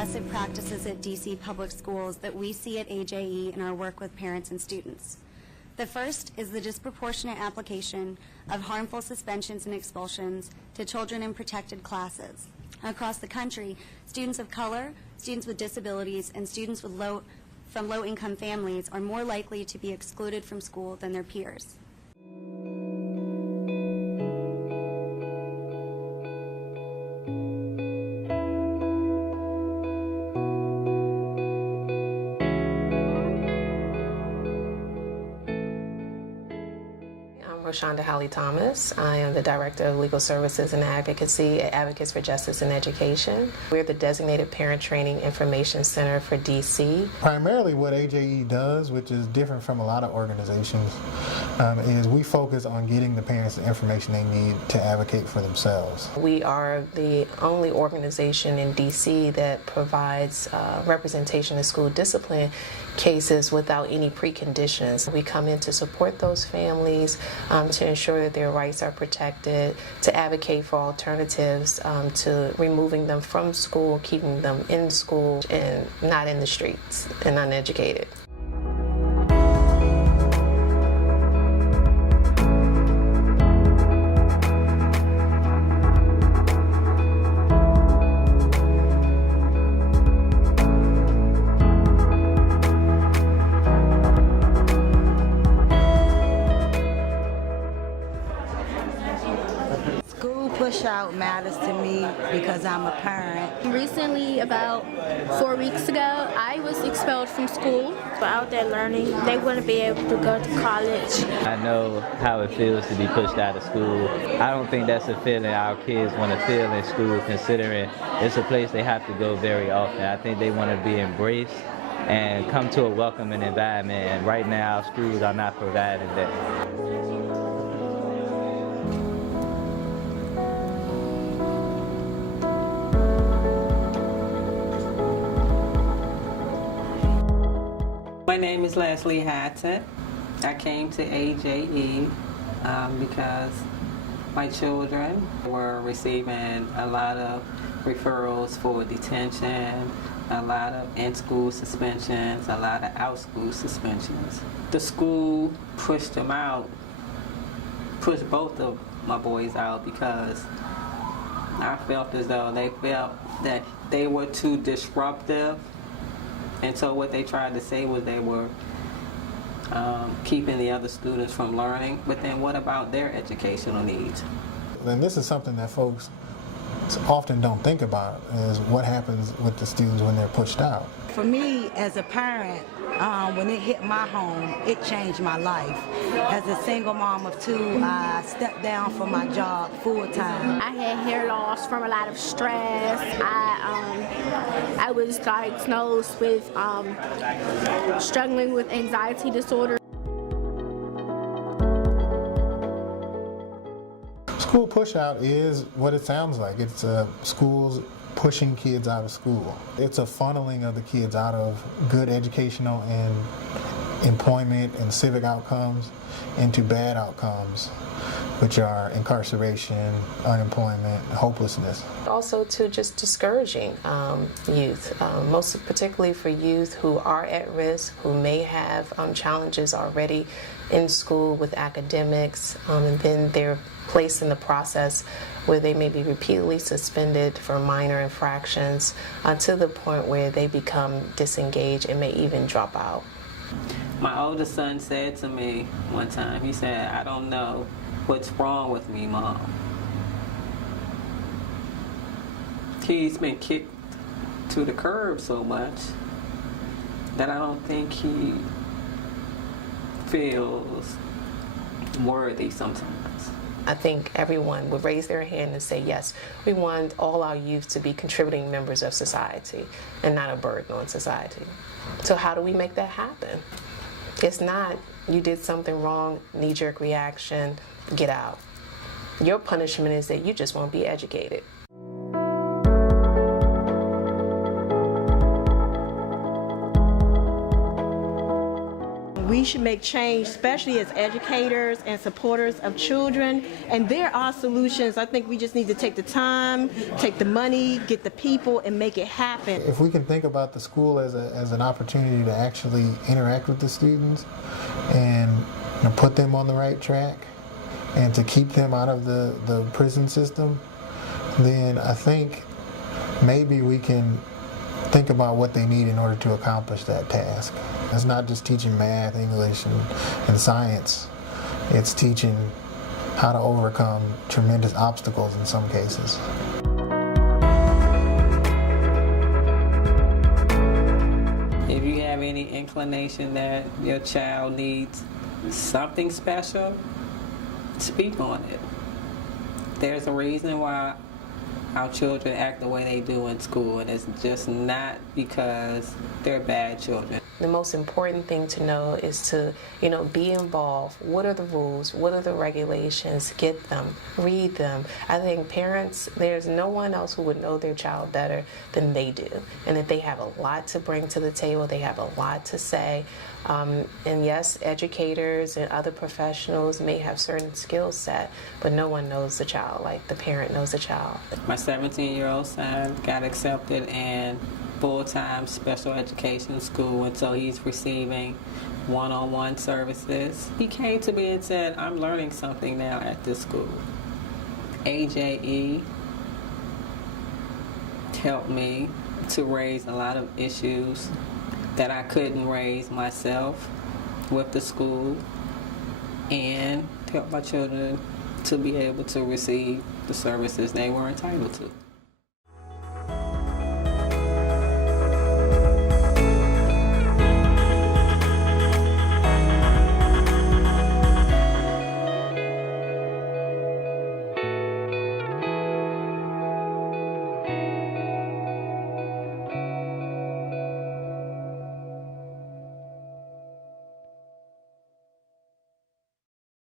progressive practices at DC public schools that we see at AJE in our work with parents and students. The first is the disproportionate application of harmful suspensions and expulsions to children in protected classes. Across the country, students of color, students with disabilities, and students with from low-income families are more likely to be excluded from school than their peers. Shonda Halley-Thomas. I am the Director of Legal Services and Advocacy at Advocates for Justice and Education. We're the designated Parent Training Information Center for DC. Primarily what AJE does, which is different from a lot of organizations, is we focus on getting the parents the information they need to advocate for themselves. We are the only organization in DC that provides representation in school discipline cases without any preconditions. We come in to support those families, to ensure that their rights are protected, to advocate for alternatives to removing them from school, keeping them in school and not in the streets and uneducated. Pushout matters to me because I'm a parent. Recently, about 4 weeks ago, I was expelled from school. But out there learning, they wouldn't be able to go to college. I know how it feels to be pushed out of school. I don't think that's a feeling our kids want to feel in school, considering it's a place they have to go very often. I think they want to be embraced and come to a welcoming environment, and right now schools are not providing that. My name is Leslie Hatton. I came to AJE because my children were receiving a lot of referrals for detention, a lot of in-school suspensions, a lot of out-school suspensions. The school pushed them out, pushed both of my boys out because I felt as though they felt that they were too disruptive. And so what they tried to say was they were keeping the other students from learning, but then what about their educational needs? And this is something that folks often don't think about, is what happens with the students when they're pushed out. For me, as a parent, when it hit my home, it changed my life. As a single mom of two, I stepped down from my job full-time. I had hair loss from a lot of stress. I was diagnosed with struggling with anxiety disorder. School pushout is what it sounds like. It's schools pushing kids out of school. It's a funneling of the kids out of good educational and employment and civic outcomes into bad outcomes, which are incarceration, unemployment, hopelessness. Also to just discouraging youth, most particularly for youth who are at risk, who may have challenges already in school with academics, and then they're placed in the process where they may be repeatedly suspended for minor infractions to the point where they become disengaged and may even drop out. My oldest son said to me one time, he said, "I don't know what's wrong with me, Mom." He's been kicked to the curb so much that I don't think he feels worthy sometimes. I think everyone would raise their hand and say, yes, we want all our youth to be contributing members of society and not a burden on society. So how do we make that happen? It's not, you did something wrong, knee-jerk reaction, get out. Your punishment is that you just won't be educated. We should make change, especially as educators and supporters of children, and there are solutions. I think we just need to take the time, take the money, get the people, and make it happen. If we can think about the school as an opportunity to actually interact with the students and put them on the right track and to keep them out of the prison system, then I think maybe we can think about what they need in order to accomplish that task. It's not just teaching math, English, and science. It's teaching how to overcome tremendous obstacles in some cases. If you have any inclination that your child needs something special, speak on it. There's a reason why our children act the way they do in school, and it's just not because they're bad children. The most important thing to know is to, be involved. What are the rules? What are the regulations? Get them, read them. I think parents, there's no one else who would know their child better than they do, and that they have a lot to bring to the table. They have a lot to say. And yes, educators and other professionals may have certain skill set, but no one knows the child like the parent knows the child. My 17-year-old son got accepted in full-time special education school, and so he's receiving one-on-one services. He came to me and said, I'm learning something now at this school. AJE helped me to raise a lot of issues that I couldn't raise myself with the school, and help my children to be able to receive the services they were entitled to.